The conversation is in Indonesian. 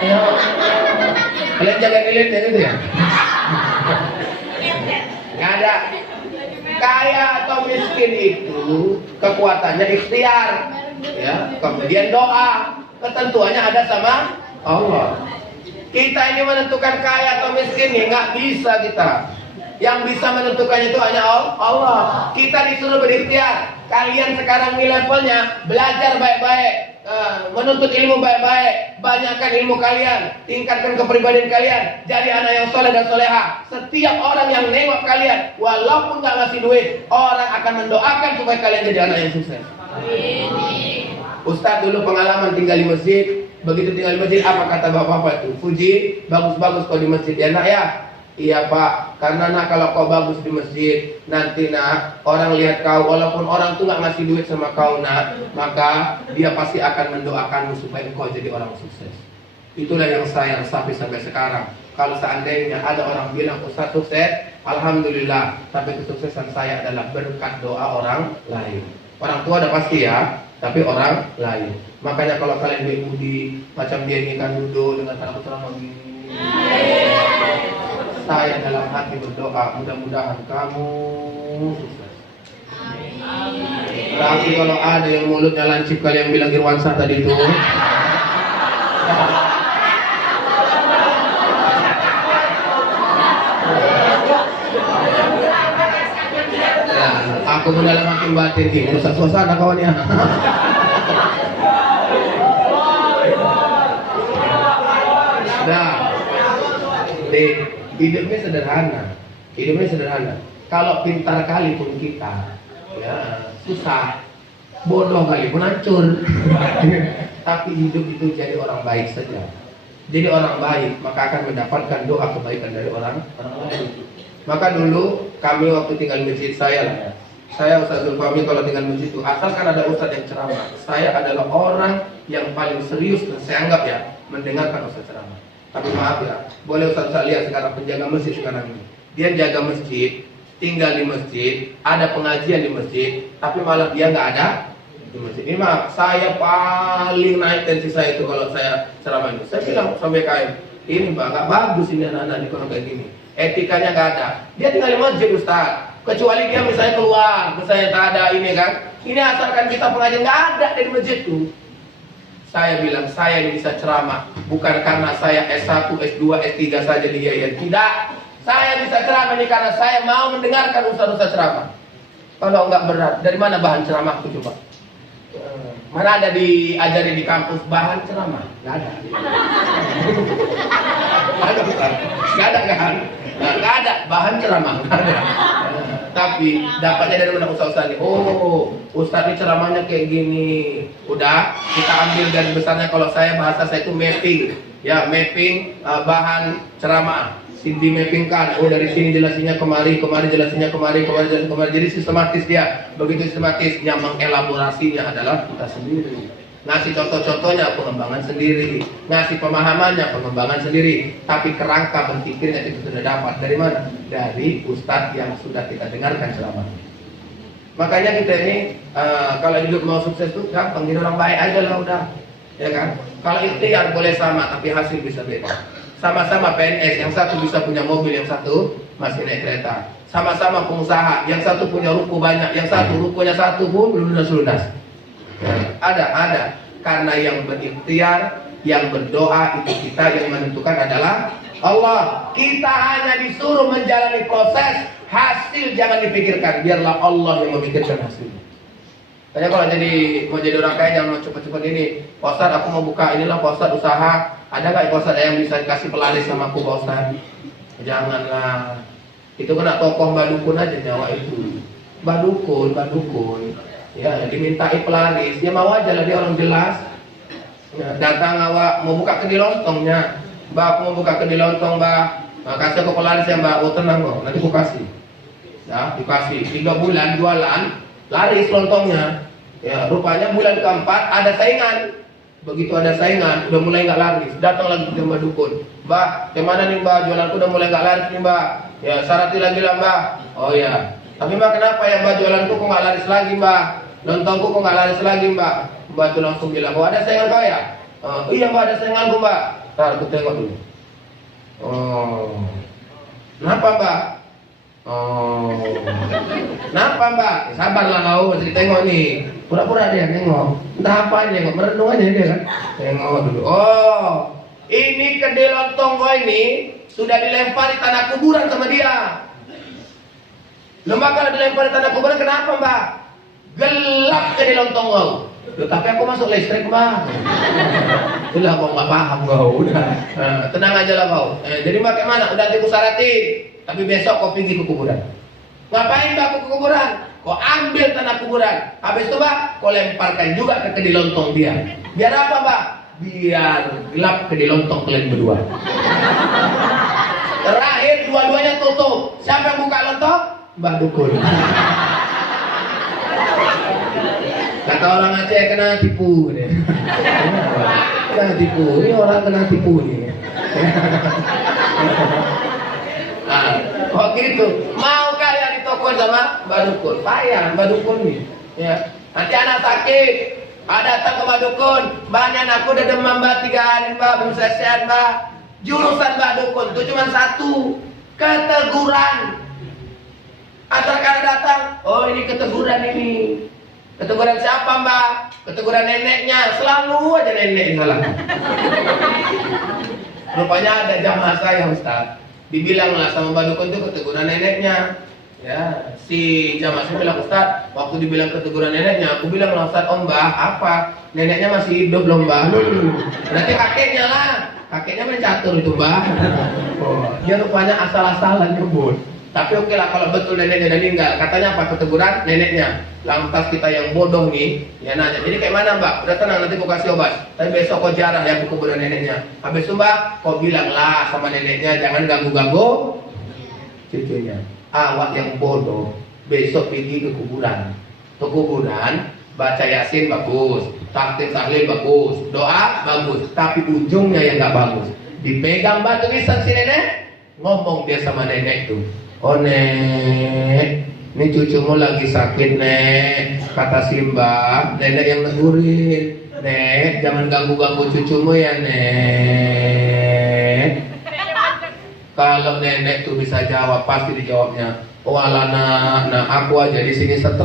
Ayo. Kalian jaga diri gitu ya. Nggak ada. Kaya atau miskin itu kekuatannya ikhtiar, ya. Kemudian doa, ketentuannya ada sama Allah. Kita ini menentukan kaya atau miskin nih, nggak bisa kita. Yang bisa menentukannya itu hanya Allah. Kita disuruh berikhtiar. Kalian sekarang ini levelnya belajar baik-baik, menuntut ilmu baik-baik, banyakkan ilmu kalian, tingkatkan kepribadian kalian, jadi anak yang soleh dan soleha. Setiap orang yang nengok kalian, walaupun nggak ngasih duit, orang akan mendoakan supaya kalian jadi anak yang sukses. Ustadz dulu pengalaman tinggal di masjid. Begitu tinggal di masjid, apa kata bapak-bapak itu? Puji, bagus-bagus kau di masjid. Ya nak ya? Iya pak, karena nak kalau kau bagus di masjid, nanti nak orang lihat kau, walaupun orang tuh nggak ngasih duit sama kau nak, maka dia pasti akan mendoakanmu supaya kau jadi orang sukses. Itulah yang saya resapi sampai sekarang. Kalau seandainya ada orang bilang Ustaz sukses, alhamdulillah. Tapi kesuksesan saya adalah berkat doa orang lain. Orang tua udah pasti ya, tapi orang lain. Makanya kalau kalian budi, macam dia ini kan duduk dengan tangan ceramah begini. Saya dalam hati berdoa, mudah-mudahan kamu sukses. Tapi kalau ada yang mulutnya lancip kalian bilang Irwansyah tadi itu, nah, aku pun dalam hati batin ini rusak suasana kawannya. Nah, hidupnya sederhana. Kalau pintar kali pun kita, ya susah. Bodoh kali pun hancur. Tapi hidup itu jadi orang baik saja. Jadi orang baik maka akan mendapatkan doa kebaikan dari orang lain. Maka dulu kami waktu tinggal di masjid saya lah ya. Saya Ustaz Zulfahmi kalau tinggal di masjid itu asalkan ada ustaz yang ceramah, saya adalah orang yang paling serius dan saya anggap ya mendengarkan ustaz ceramah. Tapi maaf ya, boleh Ustaz lihat sekarang penjaga masjid sekarang ini. Dia jaga masjid, tinggal di masjid, ada pengajian di masjid, tapi malah dia nggak ada di masjid. Ini maaf, saya paling naik tensi saya itu kalau saya ceramah ini. Saya bilang sampai kain, ini Pak, nggak bagus ini anak-anak di kono kayak gini. Etikanya nggak ada. Dia tinggal di masjid Ustaz. Kecuali dia misalnya keluar, misalnya tak ada ini kan. Ini asalkan kita pengajian nggak ada di masjid tuh. Saya bilang, saya ini bisa ceramah bukan karena saya S1, S2, S3 saja di IAIN. Tidak, saya bisa ceramah ini karena saya mau mendengarkan ustaz-ustaz ceramah. Kalau enggak berat, dari mana bahan ceramahku coba? Mana ada diajari di kampus bahan ceramah? Enggak ada. Ada Ustaz? Enggak ada kan? Enggak ada bahan ceramah, enggak ada. Tapi dapatnya dari mana Ustaz ini? Oh, Ustaz ini ceramahnya kayak gini. Udah, kita ambil garis besarnya. Kalau saya bahasa saya itu mapping. Ya, mapping bahan ceramah. Di mappingkan. Oh, dari sini jelasinnya kemari jelasinnya kemari. Jadi sistematis dia. Begitu sistematis, yang mengelaborasinya adalah kita sendiri. Ngasih contoh-contohnya pengembangan sendiri, ngasih pemahamannya pengembangan sendiri. Tapi kerangka berpikirnya itu sudah dapat dari mana? Dari ustadz yang sudah kita dengarkan ceramahnya. Makanya kita ini kalau hidup mau sukses tuh gampang, jadi orang baik aja lah udah, ya kan? Kalau ikhtiar boleh sama, tapi hasil bisa beda. Sama-sama PNS, yang satu bisa punya mobil, yang satu masih naik kereta. Sama-sama pengusaha, yang satu punya ruko banyak, yang satu rukonya satu pun belum lunas. Ada. Karena yang berikhtiar, yang berdoa itu kita, yang menentukan adalah Allah. Kita hanya disuruh menjalani proses, hasil jangan dipikirkan. Biarlah Allah yang memikirkan hasilnya. Tanya kalau mau jadi orang kaya jangan cepet-cepet ini. Pak Ustadz, aku mau buka inilah Pak Ustadz usaha. Ada nggak Pak Ustadz yang bisa kasih pelaris sama aku Pak Ustadz? Janganlah. Itu kena tokoh badukun aja nyawa itu. Badukun. Ya, dimintai pelaris, dia mau aja lah, dia orang jelas. Ya, datang awak mau buka kedai lontongnya, Mbak aku mau buka kedai lontong Mbak, nah, kasih aku pelaris ya Mbak, oh tenang kok, nanti aku kasih. Ya, dikasih 3 bulan jualan, laris lontongnya. Ya, rupanya bulan keempat ada saingan. Begitu ada saingan, udah mulai nggak laris, datang lagi ke Mbak Dukun. Mbak, gimana nih Mbak, jualanku udah mulai nggak laris nih Mbak. Ya, syaratnya lagi lah Mbak. Oh ya. Tapi Mbak kenapa ya Mbak, jualanku kok nggak laris lagi Mbak? Lontongku kok nggak laris lagi Mbak? Mbak itu langsung bilang, oh ada saingan kau ya? Iya Mbak, ada sainganku Mbak. Ntar aku tengok dulu. Oh, kenapa Mbak? Oh, kenapa Mbak? Sabarlah kau, masih tengok nih. Pura-pura dia nengok. Entah apa aja, nengok merenung aja dia kan. Tengok dulu. Oh, ini kedai lontong kau ini sudah dilempari tanah kuburan sama dia. Loh Mbak, kalau dilempari tanah kuburan kenapa Mbak? Gelap kedai lontong kau. Loh, tapi aku masuk listrik Mbak. Itulah kau nggak paham kau. Udah, tenang aja lah kau. Jadi Mbak kayak mana? Udah aku syaratin. Tapi besok kau pergi ke kuburan. Ngapain Mbak aku ke kuburan? Kau ambil tanah kuburan. Habis itu Mbak, kau lemparkan juga ke kedai lontong dia. Biar apa Mbak? Biar gelap kedai lontong kalian berdua. Terakhir dua-duanya tutup. Siapa yang buka lontong? Mbak Dukun. Kata orang Aceh kena tipu. Kena tipu. Ini orang kena tipu nih. Nah, kok gitu? Mau kaya di toko sama Mbak Dukun? Payah Mbak Dukun nih. Ya. Nanti anak sakit, datang ke Mbak Dukun. Mbaknya anakku udah demam Mbak 3 hari Mbak, belum selesai Mbak. Jurusan Mbak Dukun itu cuma satu, keteguran. Antara kalian datang, oh ini keteguran ini. Keteguran siapa Mbak? Keteguran neneknya. Selalu aja nenek yang salah. Rupanya ada jamaah saya Ustaz. Dibilanglah sama Mbak Dukun itu keteguran neneknya. Ya, si jamaah saya bilang Ustaz, waktu dibilang keteguran neneknya, aku bilang lah Ustaz, oh Mbak, apa? Neneknya masih hidup belum Mbak? Berarti kakeknya lah. Kakeknya main catur itu Mbak. Oh, dia rupanya asal-asalan nyebut. Tapi oke lah kalau betul neneknya udah meninggal. Katanya apa? Keteguran neneknya. Lantas kita yang bodoh nih, ya nanya. Jadi kayak mana Mbak? Udah tenang, nanti kau kasih obat. Tapi besok kau jarah ya ke kuburan neneknya. Habis itu Mbak, kau bilang lah sama neneknya jangan ganggu-ganggu cucunya. Awak yang bodoh, besok pergi ke kuburan. Ke kuburan, baca Yasin bagus, taklim tahlil bagus, doa bagus. Tapi ujungnya yang nggak bagus. Dipegang batu nisan si nenek, ngomong dia sama nenek tuh. Oh Nek, ini cucumu lagi sakit Nek. Kata si Mbak, nenek yang negurin. Nek, jangan ganggu-ganggu cucumu ya Nek. Kalau nenek tuh bisa jawab, pasti dijawabnya, walah nak, aku aja di sini stres.